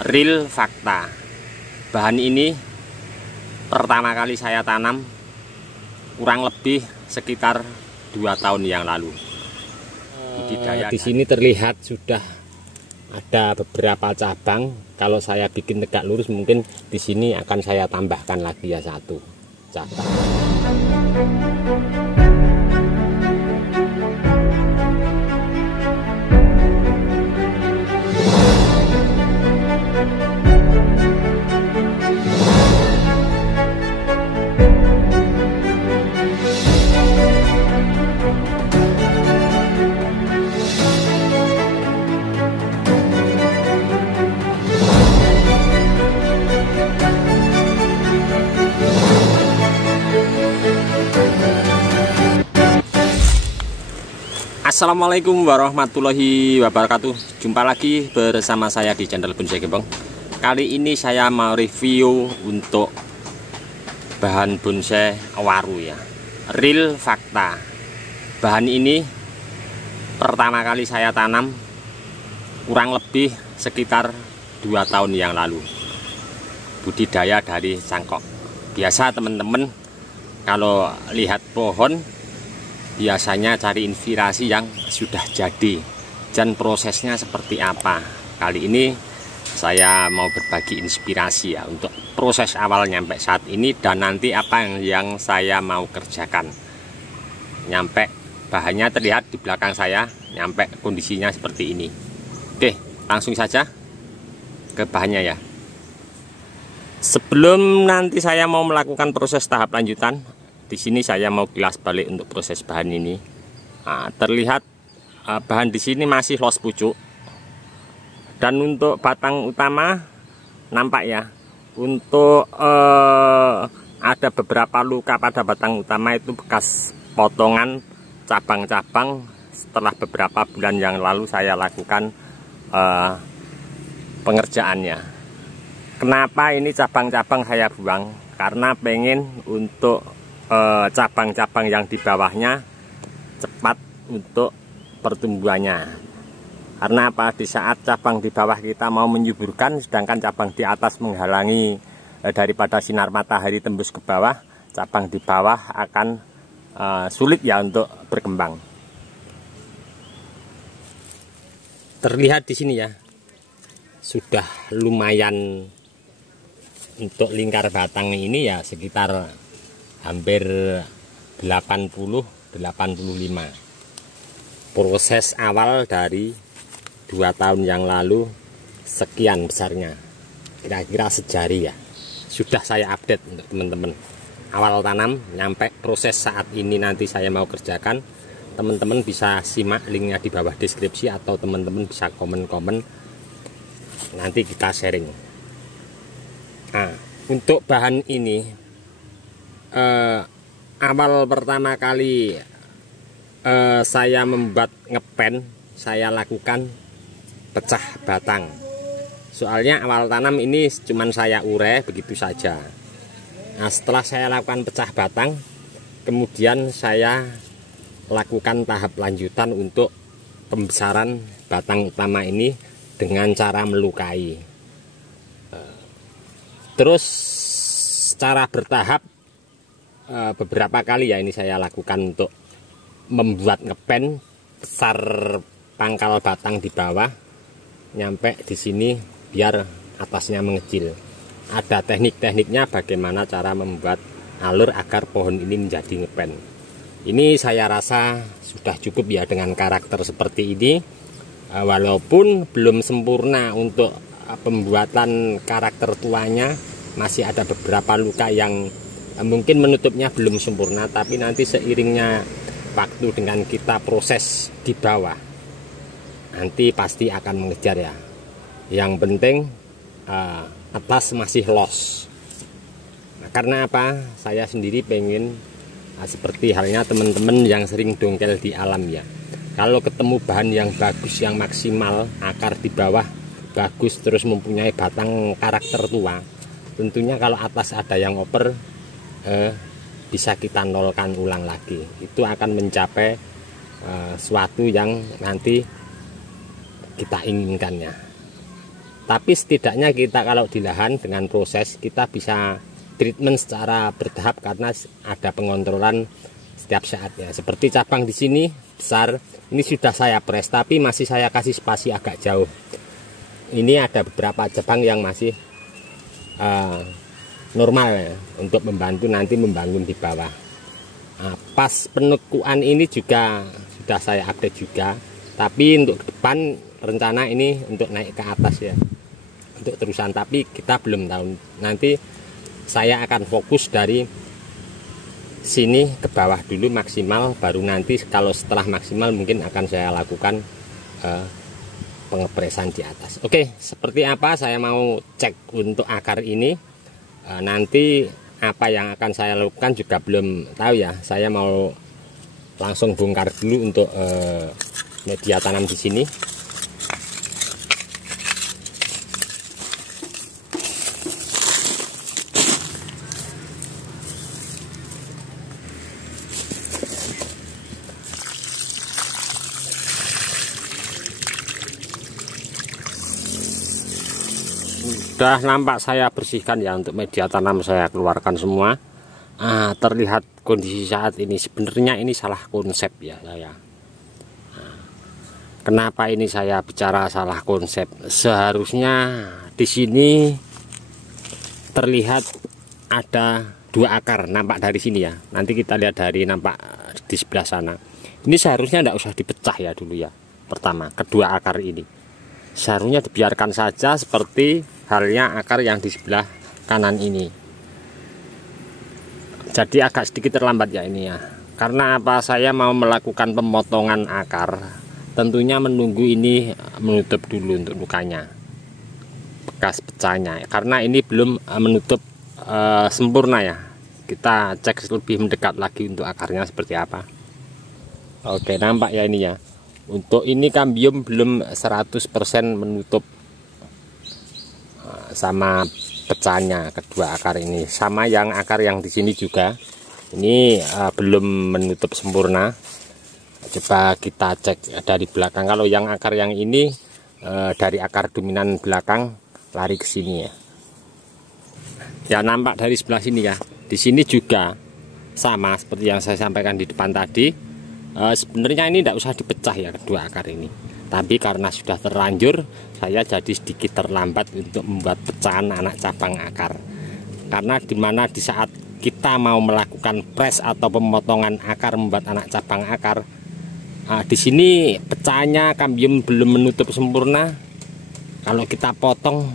Real fakta. Bahan ini pertama kali saya tanam kurang lebih sekitar 2 tahun yang lalu. Budidaya di sini terlihat sudah ada beberapa cabang. Kalau saya bikin tegak lurus, mungkin di sini akan saya tambahkan lagi ya 1 cabang. Assalamualaikum warahmatullahi wabarakatuh. Jumpa lagi bersama saya di channel Bonsai Gembong. Kali ini saya mau review untuk bahan bonsai waru ya. Real fakta. Bahan ini pertama kali saya tanam kurang lebih sekitar 2 tahun yang lalu. Budidaya dari cangkok. Biasa teman-teman kalau lihat pohon biasanya cari inspirasi yang sudah jadi dan prosesnya seperti apa. Kali ini saya mau berbagi inspirasi ya untuk proses awal nyampe saat ini dan nanti apa yang saya mau kerjakan. Nyampe bahannya terlihat di belakang saya, nyampe kondisinya seperti ini. Oke, langsung saja ke bahannya ya. Sebelum nanti saya mau melakukan proses tahap lanjutan, di sini saya mau kilas balik untuk proses bahan ini. Nah, terlihat bahan di sini masih los pucuk. Dan untuk batang utama nampak ya. Untuk ada beberapa luka pada batang utama itu bekas potongan cabang-cabang setelah beberapa bulan yang lalu saya lakukan pengerjaannya. Kenapa ini cabang-cabang saya buang? Karena pengen untuk cabang-cabang yang di bawahnya cepat untuk pertumbuhannya. Karena apa? Di saat cabang di bawah kita mau menyuburkan, sedangkan cabang di atas menghalangi daripada sinar matahari tembus ke bawah, cabang di bawah akan sulit ya untuk berkembang. Terlihat di sini ya, sudah lumayan untuk lingkar batang ini ya sekitar hampir 80-85. Proses awal dari 2 tahun yang lalu sekian besarnya, kira-kira sejari ya. Sudah saya update untuk teman-teman. Awal tanam nyampe proses saat ini nanti saya mau kerjakan. Teman-teman bisa simak linknya di bawah deskripsi atau teman-teman bisa komen-komen. Nanti kita sharing. Nah, untuk bahan ini awal pertama kali saya membuat ngepen, saya lakukan pecah batang. Soalnya awal tanam ini cuman saya urai begitu saja. Nah, setelah saya lakukan pecah batang, kemudian saya lakukan tahap lanjutan untuk pembesaran batang utama ini dengan cara melukai. Terus secara bertahap beberapa kali ya ini saya lakukan untuk membuat ngepen besar pangkal batang di bawah nyampe di sini biar atasnya mengecil. Ada teknik-tekniknya bagaimana cara membuat alur agar pohon ini menjadi ngepen. Ini saya rasa sudah cukup ya dengan karakter seperti ini. Walaupun belum sempurna untuk pembuatan karakter tuanya, masih ada beberapa luka yang mungkin menutupnya belum sempurna, tapi nanti seiringnya waktu dengan kita proses di bawah nanti pasti akan mengejar ya. Yang penting atas masih los. Nah, karena apa? Saya sendiri pengen seperti halnya teman-teman yang sering dongkel di alam ya. Kalau ketemu bahan yang bagus, yang maksimal, akar di bawah bagus, terus mempunyai batang karakter tua, tentunya kalau atas ada yang oper, bisa kita nolkan ulang lagi. Itu akan mencapai suatu yang nanti kita inginkannya. Tapi setidaknya kita kalau di lahan dengan proses kita bisa treatment secara bertahap karena ada pengontrolan setiap saat ya. Seperti cabang di sini besar, ini sudah saya press tapi masih saya kasih spasi agak jauh. Ini ada beberapa cabang yang masih normal ya, untuk membantu nanti membangun di bawah. Nah, pas penekuan ini juga sudah saya update juga, tapi untuk ke depan rencana ini untuk naik ke atas ya, untuk terusan, tapi kita belum tahu. Nanti saya akan fokus dari sini ke bawah dulu maksimal, baru nanti kalau setelah maksimal mungkin akan saya lakukan pengepresan di atas. Oke, seperti apa saya mau cek untuk akar ini. Nanti apa yang akan saya lakukan juga belum tahu ya. Saya mau langsung bongkar dulu untuk media tanam di sini. Sudah nampak saya bersihkan ya, untuk media tanam saya keluarkan semua. Terlihat kondisi saat ini sebenarnya ini salah konsep ya saya. Kenapa ini saya bicara salah konsep? Seharusnya di sini terlihat ada 2 akar, nampak dari sini ya. Nanti kita lihat dari nampak di sebelah sana. Ini seharusnya tidak usah dipecah ya dulu ya. Pertama, kedua akar ini seharusnya dibiarkan saja seperti halnya akar yang di sebelah kanan ini. Jadi agak sedikit terlambat ya ini ya. Karena apa, saya mau melakukan pemotongan akar, tentunya menunggu ini menutup dulu untuk lukanya, bekas pecahnya. Karena ini belum menutup sempurna ya. Kita cek lebih mendekat lagi untuk akarnya seperti apa. Oke, nampak ya ini ya. Untuk ini kambium belum 100% menutup sama pecahnya kedua akar ini. Sama yang akar yang di sini juga ini belum menutup sempurna. Coba kita cek dari belakang. Kalau yang akar yang ini dari akar dominan belakang lari ke sini ya. Ya, nampak dari sebelah sini ya. Di sini juga sama seperti yang saya sampaikan di depan tadi. Sebenarnya ini tidak usah dipecah ya kedua akar ini, tapi karena sudah terlanjur saya jadi sedikit terlambat untuk membuat pecahan anak cabang akar. Karena dimana di saat kita mau melakukan press atau pemotongan akar, membuat anak cabang akar, di sini pecahannya kambium belum menutup sempurna. Kalau kita potong,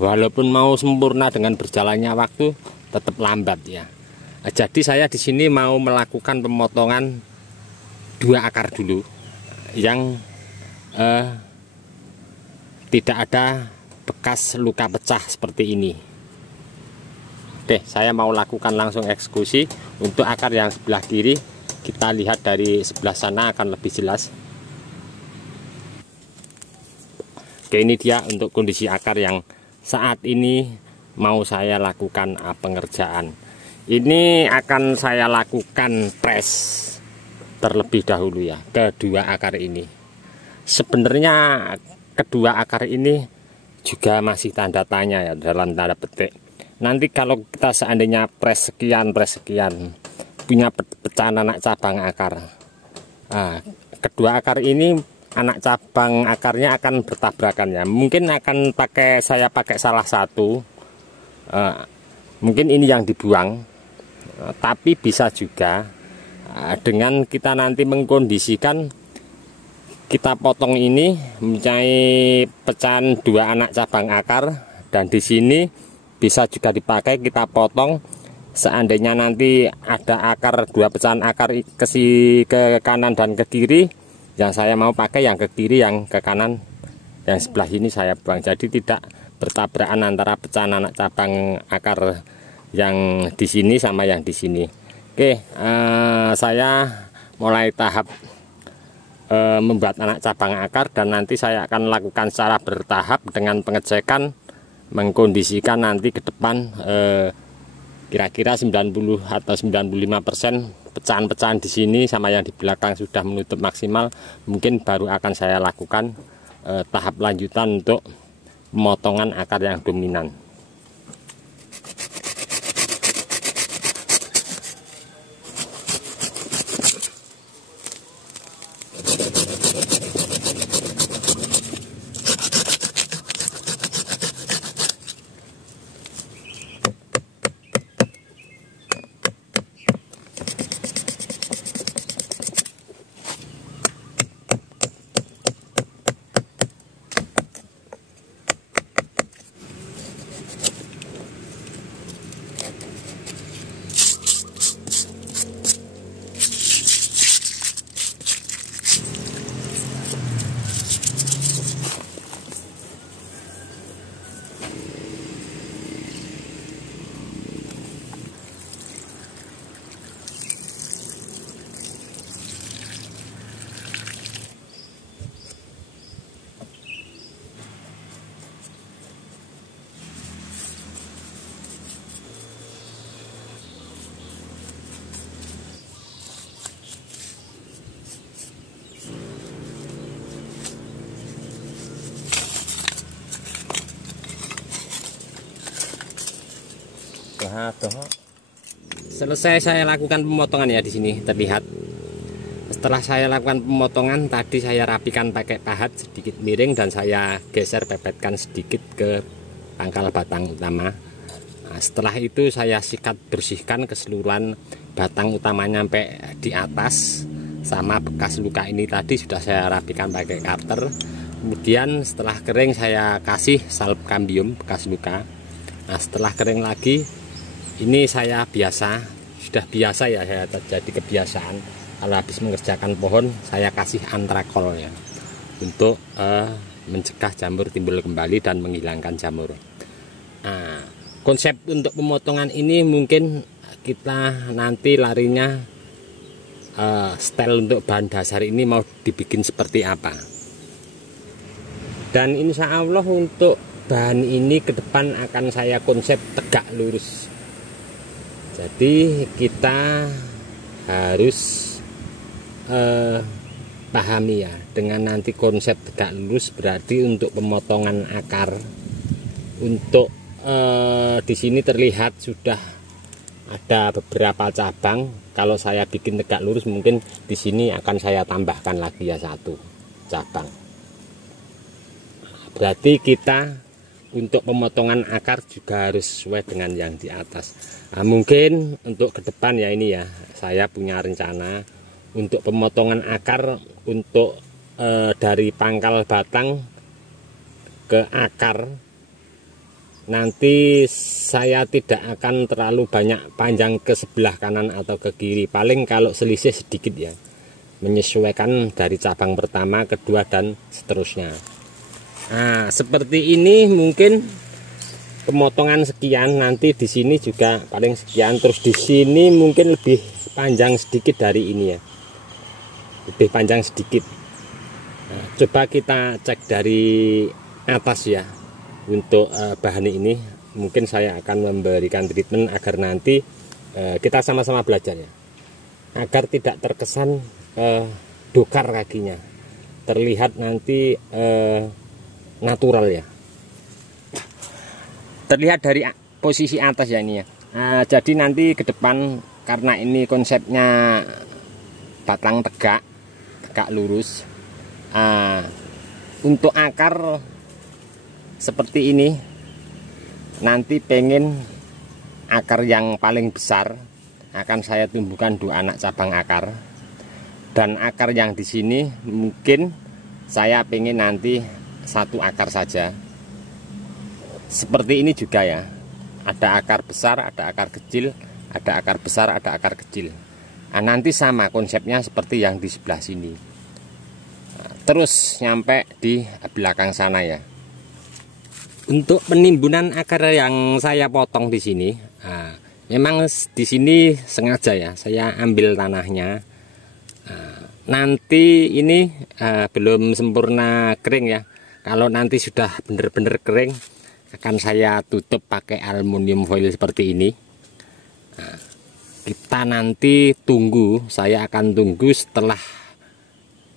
walaupun mau sempurna dengan berjalannya waktu, tetap lambat ya. Jadi saya di sini mau melakukan pemotongan 2 akar dulu yang tidak ada bekas luka pecah seperti ini. Oke, saya mau lakukan langsung eksekusi. Untuk akar yang sebelah kiri, kita lihat dari sebelah sana akan lebih jelas. Oke, ini dia untuk kondisi akar yang saat ini mau saya lakukan pengerjaan. Ini akan saya lakukan press terlebih dahulu ya, kedua akar ini. Sebenarnya kedua akar ini juga masih tanda tanya ya, dalam tanda petik. Nanti kalau kita seandainya press sekian punya pecahan anak cabang akar, kedua akar ini anak cabang akarnya akan bertabrakan ya. Mungkin akan saya pakai salah satu, mungkin ini yang dibuang, tapi bisa juga dengan kita nanti mengkondisikan, kita potong ini mempunyai pecahan 2 anak cabang akar, dan di sini bisa juga dipakai kita potong. Seandainya nanti ada akar 2 pecahan akar ke kanan dan ke kiri, yang saya mau pakai yang ke kiri, yang ke kanan, yang sebelah ini saya buang. Jadi tidak bertabrakan antara pecahan anak cabang akar yang di sini sama yang di sini. Oke, saya mulai tahap membuat anak cabang akar, dan nanti saya akan lakukan secara bertahap dengan pengecekan, mengkondisikan nanti ke depan kira-kira 90 atau 95% pecahan-pecahan di sini sama yang di belakang sudah menutup maksimal. Mungkin baru akan saya lakukan tahap lanjutan untuk pemotongan akar yang dominan. Selesai saya lakukan pemotongan ya, di sini terlihat. Setelah saya lakukan pemotongan tadi, saya rapikan pakai pahat sedikit miring dan saya geser pepetkan sedikit ke pangkal batang utama. Nah, setelah itu saya sikat bersihkan keseluruhan batang utamanya sampai di atas, sama bekas luka ini tadi sudah saya rapikan pakai cutter. Kemudian setelah kering saya kasih salep kambium bekas luka. Nah, setelah kering lagi, ini saya sudah biasa ya, saya jadi kebiasaan kalau habis mengerjakan pohon saya kasih antrakol ya, untuk mencegah jamur timbul kembali dan menghilangkan jamur. Nah, konsep untuk pemotongan ini mungkin kita nanti larinya style untuk bahan dasar ini mau dibikin seperti apa. Dan insya Allah untuk bahan ini ke depan akan saya konsep tegak lurus. Jadi kita harus pahami ya, dengan nanti konsep tegak lurus berarti untuk pemotongan akar. Untuk di sini terlihat sudah ada beberapa cabang. Kalau saya bikin tegak lurus mungkin di sini akan saya tambahkan lagi ya, 1 cabang. Berarti kita untuk pemotongan akar juga harus sesuai dengan yang di atas. Nah, mungkin untuk ke depan ya, ini ya, saya punya rencana untuk pemotongan akar untuk dari pangkal batang ke akar. Nanti saya tidak akan terlalu banyak panjang ke sebelah kanan atau ke kiri, paling kalau selisih sedikit ya, menyesuaikan dari cabang pertama, kedua dan seterusnya. Nah, seperti ini mungkin pemotongan sekian, nanti di sini juga paling sekian, terus di sini mungkin lebih panjang sedikit dari ini ya, lebih panjang sedikit. Nah, coba kita cek dari atas ya. Untuk bahan ini mungkin saya akan memberikan treatment agar nanti kita sama-sama belajar ya, agar tidak terkesan dokar kakinya, terlihat nanti natural ya, terlihat dari posisi atas ya ini ya. Jadi nanti ke depan, karena ini konsepnya batang tegak lurus, untuk akar seperti ini, nanti pengen akar yang paling besar akan saya tumbuhkan 2 anak cabang akar, dan akar yang di sini mungkin saya pengen nanti 1 akar saja. Seperti ini juga ya, ada akar besar, ada akar kecil, ada akar besar, ada akar kecil. Nah, nanti sama konsepnya seperti yang di sebelah sini, terus nyampe di belakang sana ya. Untuk penimbunan akar yang saya potong di sini, memang di sini sengaja ya saya ambil tanahnya. Nanti ini belum sempurna kering ya. Kalau nanti sudah benar-benar kering, akan saya tutup pakai aluminium foil seperti ini. Kita nanti tunggu, saya akan tunggu setelah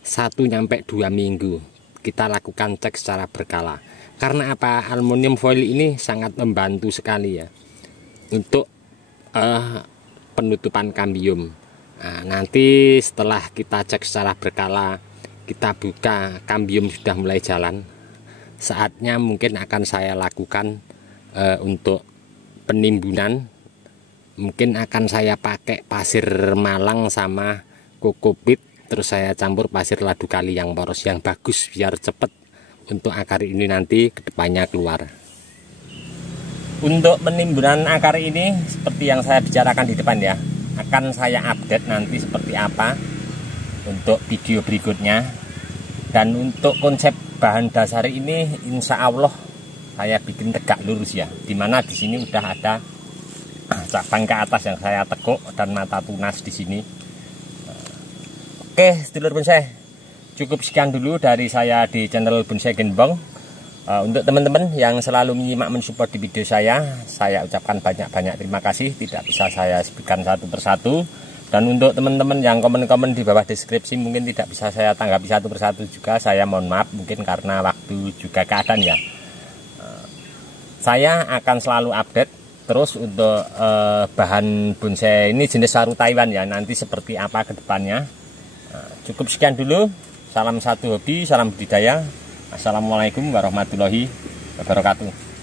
1 sampai 2 minggu. Kita lakukan cek secara berkala. Karena apa? Aluminium foil ini sangat membantu sekali ya untuk penutupan kambium. Nah, nanti setelah kita cek secara berkala, kita buka kambium sudah mulai jalan, saatnya mungkin akan saya lakukan untuk penimbunan. Mungkin akan saya pakai pasir malang sama kokopit, terus saya campur pasir ladu kali yang poros yang bagus biar cepet untuk akar ini nanti kedepannya keluar. Untuk penimbunan akar ini seperti yang saya bicarakan di depan ya, akan saya update nanti seperti apa untuk video berikutnya. Dan untuk konsep bahan dasar ini insya Allah saya bikin tegak lurus ya, dimana di sini udah ada cabang ke atas yang saya tekuk dan mata tunas di sini. Oke, sedulur bonsai, cukup sekian dulu dari saya di channel Bonsai Genbong. Untuk teman-teman yang selalu menyimak mensupport di video saya ucapkan banyak-banyak terima kasih. Tidak bisa saya sebutkan satu persatu. Dan untuk teman-teman yang komen-komen di bawah deskripsi mungkin tidak bisa saya tanggapi satu persatu juga, saya mohon maaf, mungkin karena waktu juga keadaan ya. Saya akan selalu update terus untuk bahan bonsai ini jenis saru Taiwan ya, nanti seperti apa ke depannya. Cukup sekian dulu. Salam satu hobi, salam budidaya. Assalamualaikum warahmatullahi wabarakatuh.